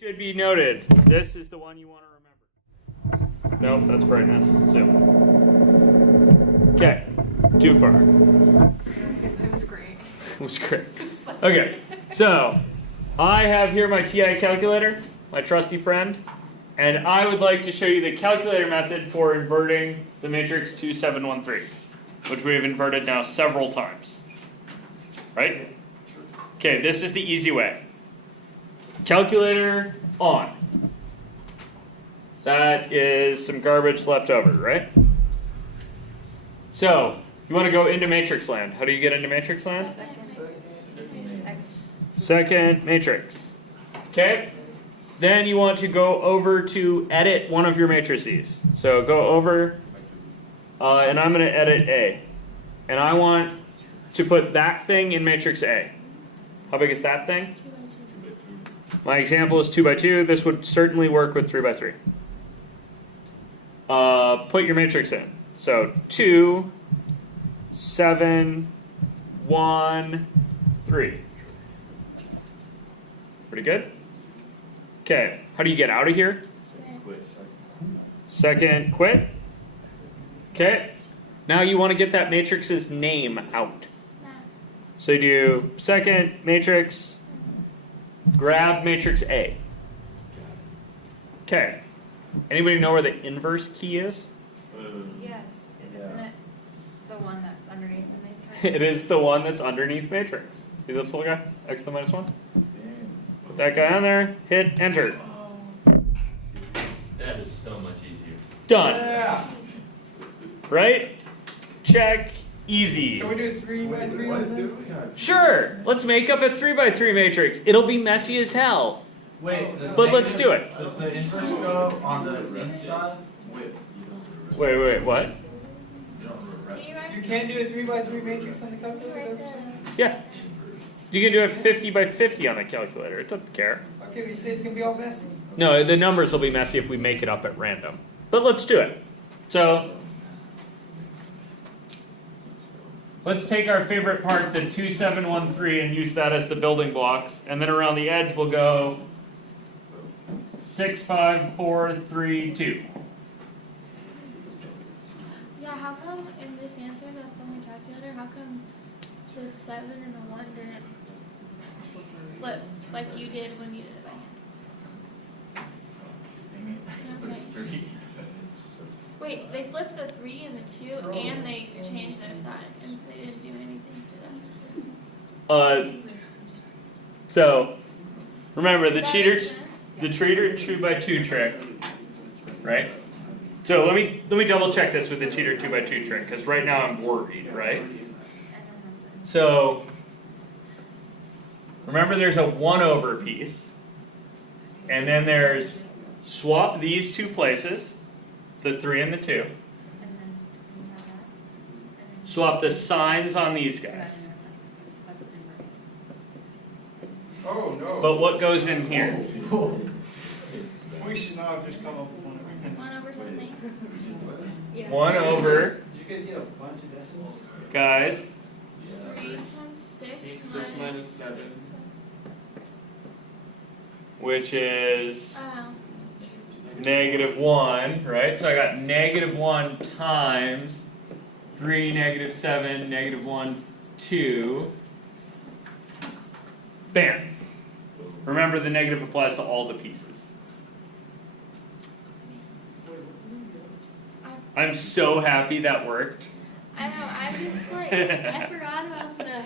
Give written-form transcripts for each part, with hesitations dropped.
Should be noted, this is the one you want to remember. Nope, that's brightness. Zoom. Okay, too far. It was great. It was great. Okay, so I have here my TI calculator, my trusty friend, and I would like to show you the calculator method for inverting the matrix 2713, which we have inverted now several times. Right? Okay, this is the easy way. Calculator on. That is some garbage left over, right? So, you want to go into matrix land. How do you get into matrix land? Second matrix. Okay? Then you want to go over to edit one of your matrices. So go over, and I'm going to edit A. And I want to put that thing in matrix A. How big is that thing? My example is 2 by 2. This would certainly work with 3 by 3. Put your matrix in. So 2, 7, 1, 3. Pretty good? Okay, how do you get out of here? Second, quit. Okay, now you want to get that matrix's name out. So you do second matrix, grab matrix A. Okay, anybody know where the inverse key is? Yes, isn't it the one that's underneath the matrix? It is the one that's underneath matrix. See this little guy? X to the minus 1? Put that guy on there, hit enter. That is so much easier. Done. Yeah. Right? Check. Easy. Can we do 3 by 3 with this? Sure. Let's make up a 3 by 3 matrix. It'll be messy as hell. Wait, But let's do it. Does the inverse go on the inside? Wait, what? You can't do a 3 by 3 matrix on the calculator? Yeah. You can do a 50 by 50 on the calculator. It doesn't care. Okay, but you say it's going to be all messy? No, the numbers will be messy if we make it up at random. But let's do it. So, let's take our favorite part, the 2713, and use that as the building blocks. And then around the edge we'll go 6, 5, 4, 3, 2. Yeah, how come in this answer that's on the calculator, how come the 7 and the 1 didn't flip like you did when you did it by hand? You know what I'm saying? Wait, they flipped the 3 and the 2 and they changed their sign and they didn't do anything to them. So, remember the Does that cheater make sense? 2 by 2 trick, right? So let me double check this with the cheater 2 by 2 trick, because right now I'm worried, right? So remember there's a 1 over piece, and then there's swap these two places, the 3 and the 2. Swap the signs on these guys. Oh, no. But what goes in here? We should not have just come up with one. 1 over something. 1 over, Did you guys get a bunch of decimals? guys, 3 times 6 minus 7. which is Oh. -1, right? So I got -1 times 3, -7, -1, 2. Bam. Remember the negative applies to all the pieces. I'm so happy that worked. I know, I just like, I forgot about the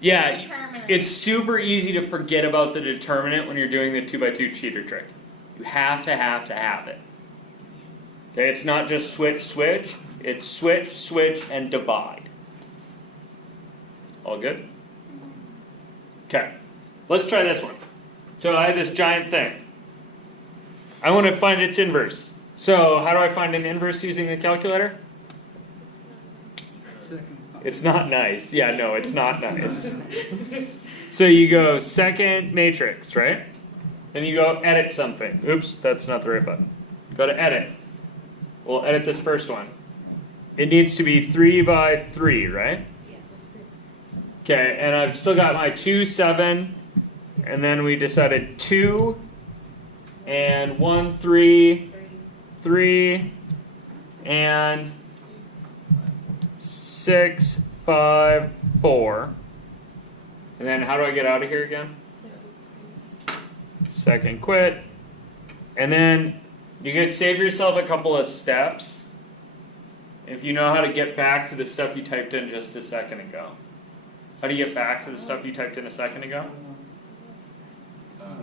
Yeah, determinant. it's super easy to forget about the determinant when you're doing the 2 by 2 cheater trick. You have to have it. Okay, it's not just switch, it's switch, and divide. All good? Okay, let's try this one. So I have this giant thing. I want to find its inverse. So how do I find an inverse using a calculator? It's not nice. Yeah, no, it's not nice. So you go second matrix, right? Then you go edit something. Oops, that's not the right button. Go to edit. We'll edit this first one. It needs to be 3 by 3, right? Okay, and I've still got my 2, 7, and then we decided 2, and 1, 3, 3, and 6, 5, 4. And then how do I get out of here again? Second quit. And then you could save yourself a couple of steps if you know how to get back to the stuff you typed in just a second ago. How do you get back to the stuff you typed in a second ago?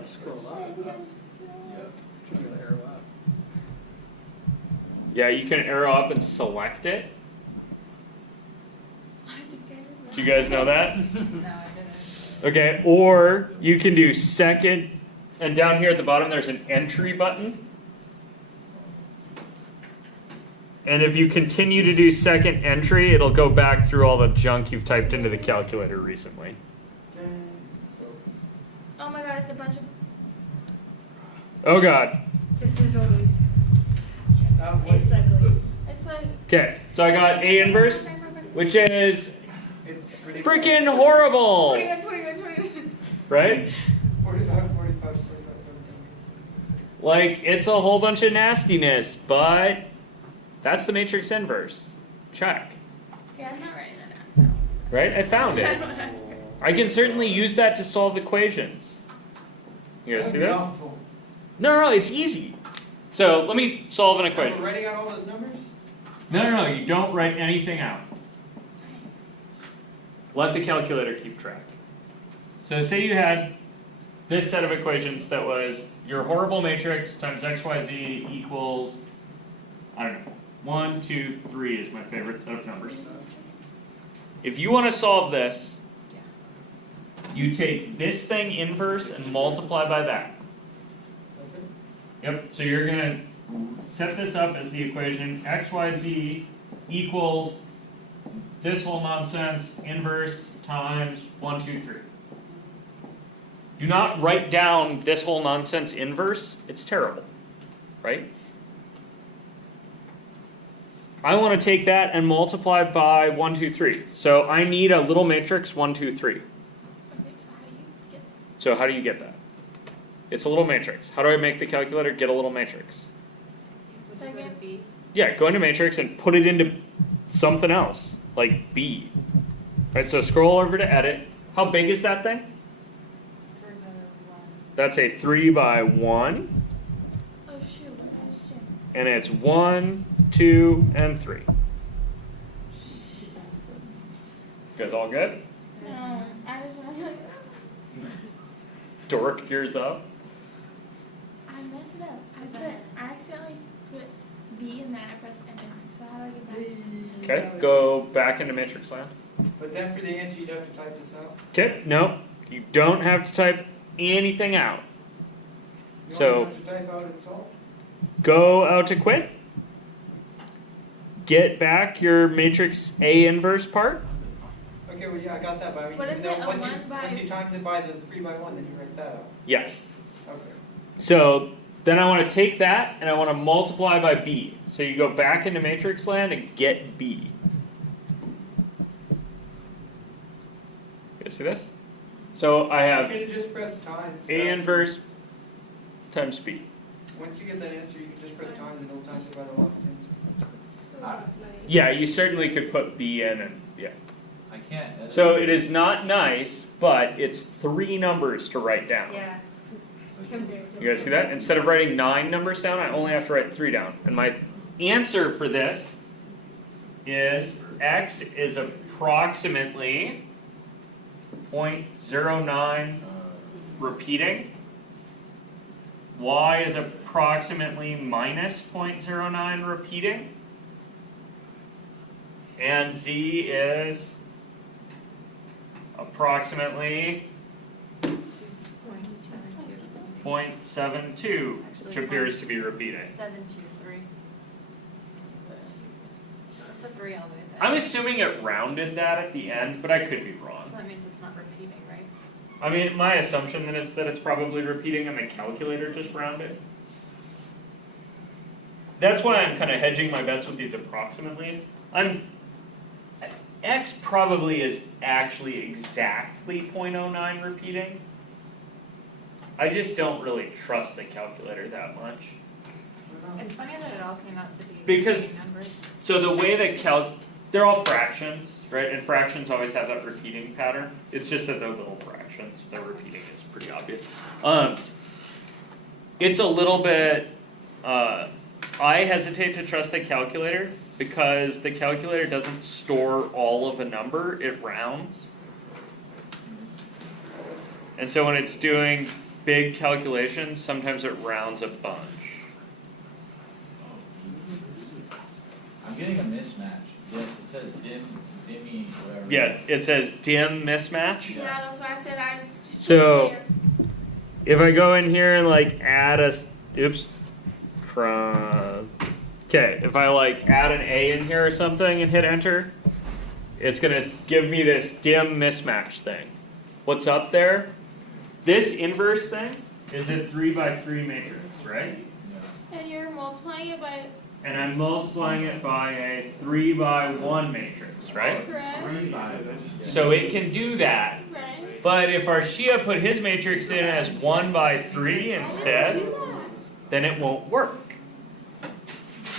Scroll up. Try to arrow up. Yeah, you can arrow up and select it. I think I just Do you guys know that? No, I didn't. Okay, or you can do second, and down here at the bottom there's an entry button. And if you continue to do second entry, it'll go back through all the junk you've typed into the calculator recently. Oh my god, it's a bunch of. Oh god. This is always. It's It's like. Okay, so I got A inverse, which is ridiculous. freaking horrible, 21, 21, 21. right? 45, 45, 45, 47. Like, it's a whole bunch of nastiness, but that's the matrix inverse. Check. Yeah, I'm not writing that down, Right? I found so. I it. don't have to. I can certainly use that to solve equations. You guys see this? No, it's easy. So let me solve an We're equation. writing out all those numbers? No, you don't write anything out. Let the calculator keep track. So say you had this set of equations that was your horrible matrix times xyz equals, I don't know, 1, 2, 3 is my favorite set of numbers. If you want to solve this, you take this thing inverse and multiply by that. That's it? Yep, so you're going to set this up as the equation xyz equals this whole nonsense inverse times 1, 2, 3. Do not write down this whole nonsense inverse. It's terrible, right? I want to take that and multiply by 1, 2, 3. So I need a little matrix 1, 2, 3. Okay, so how do you get So how do you get that? It's a little matrix. How do I make the calculator get a little matrix? Which would be. Yeah, go into matrix and put it into something else, like B. Right, so scroll over to edit. How big is that thing? For the one. That's a 3 by 1, Oh shoot, what did I just do? and it's 1, 2, and 3. You guys all good? No, I just want to. Dork yours up. I messed it up. I accidentally put B and then I pressed enter. So how do I get back? Okay, go back into matrix land. But then for the answer, you'd have to type this out. Okay, no, you don't have to type anything out. You So- only have to type out and solve. Go out to quit. Get back your matrix A inverse part. Okay, well, yeah, I got that, but I mean, What is then it, a once you, 1 by- once you times it by the 3 by 1, then you write that out. Yes. Okay. So then I want to take that and I want to multiply by B. So you go back into matrix land and get B. You guys see this? So I You have can just press times. A inverse times B. Once you get that answer, you can just press times and it'll times it by the last answer. Yeah, you certainly could put B in and yeah. I can't edit. So it is not nice, but it's 3 numbers to write down. Yeah. Compared to. You guys see that? Instead of writing 9 numbers down, I only have to write 3 down. And my answer for this is x is approximately 0.09 repeating. Y is approximately minus 0.09 repeating. And Z is approximately 0.72, which appears to be repeating. 723. That's a 3 all the way there. I'm assuming it rounded that at the end, but I could be wrong. So that means it's not repeating, right? I mean, my assumption then is that it's probably repeating and the calculator just rounded. That's why I'm kind of hedging my bets with these approximately's. X probably is actually exactly 0.09 repeating. I just don't really trust the calculator that much. It's funny that it all came out to be Because- big numbers. So the way that they're all fractions, right? And fractions always have that repeating pattern. It's just that they're little fractions. The repeating is pretty obvious. It's a little bit, I hesitate to trust the calculator because the calculator doesn't store all of a number, it rounds. And so when it's doing big calculations, sometimes it rounds a bunch. I'm getting a mismatch. It says dimmy, whatever. Yeah, it says dim mismatch. Yeah, that's why I said I. So if I go in here and like add a, okay, if I like add an A in here or something and hit enter, it's gonna give me this dim mismatch thing. What's up there? This inverse thing is a 3 by 3 matrix, right? And you're multiplying it by. And I'm multiplying it by a 3 by 1 matrix, right? Correct. So it can do that. Right. But if our Shia put his matrix in as 1 by 3 instead, Do that. then it won't work.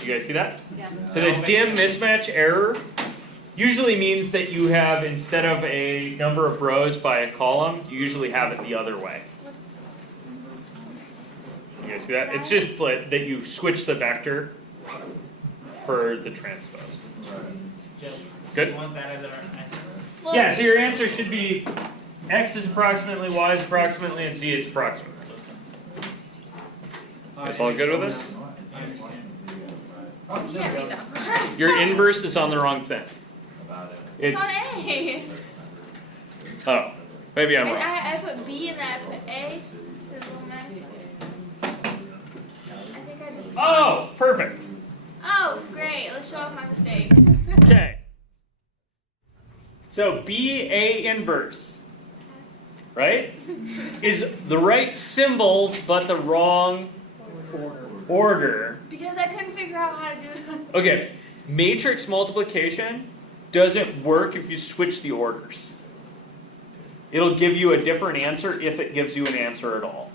You guys see that? Yeah. So the dim mismatch error usually means that you have, instead of a number of rows by a column, you usually have it the other way. What's You guys see that? It's just like that you switch the vector for the transpose. Jill, Good? you want that as our answer? well, Yeah, so your answer should be x is approximately, y is approximately, and z is approximately. Guys all good with this? you can't read that. Your inverse is on the wrong thing. About it. It's It's, on A. oh, maybe I'm wrong. I put B and then I put A. So it's a little messy. I think I just. Oh, perfect. Oh, great. Let's show off my mistake. Okay. So BA inverse, right, is the right symbols but the wrong order. Because I couldn't figure out how to do it. Okay, matrix multiplication doesn't work if you switch the orders. It'll give you a different answer if it gives you an answer at all,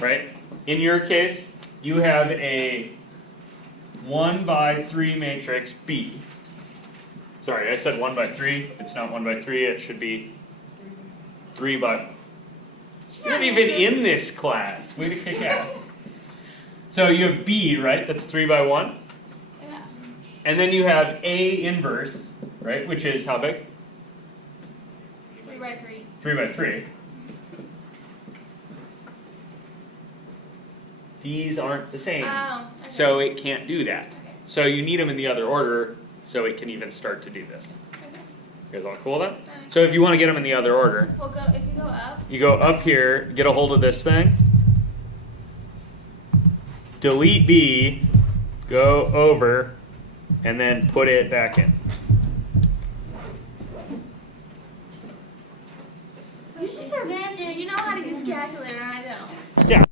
right? In your case, you have a 1 by 3 matrix B. Sorry, I said 1 by 3. It's not 1 by 3. It should be 3 by. You're not even in this class. Way to kick ass. So you have B, right? That's 3 by 1. Yeah. And then you have A inverse, right? Which is how big? 3 by 3. 3 by 3. These aren't the same. Oh. Okay. So it can't do that. Okay. So you need them in the other order so it can even start to do this. Okay. You guys all cool with that? Okay. So if you want to get them in the other order, We'll go. If you go up. you go up here, get a hold of this thing, delete B, go over, and then put it back in. You should start managing. You know how to use calculator, and I don't.